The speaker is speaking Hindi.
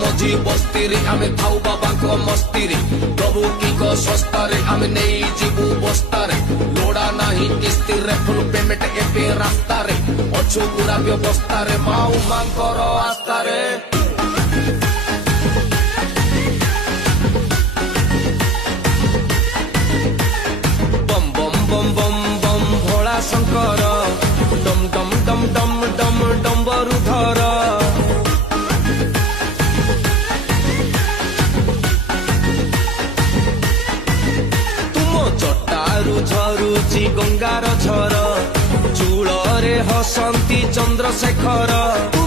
मझी बस्ती रे आमे थाउ बाबा को मस्ती रे प्रभु की को सस्ता रे आमे नहीं जीवु बस्ता रे लोड़ा नहीं किस्ती रे फुल पेमेंट एपे रास्ता रे अच्छु पूरा व्यवस्था रे माऊ मां करो आस्था रे बम बम बम बम बम भोला शंकर डम डम डम डम डम डम्बरु धर झरुची गंगार झर चूल रे हसंती चंद्रशेखर।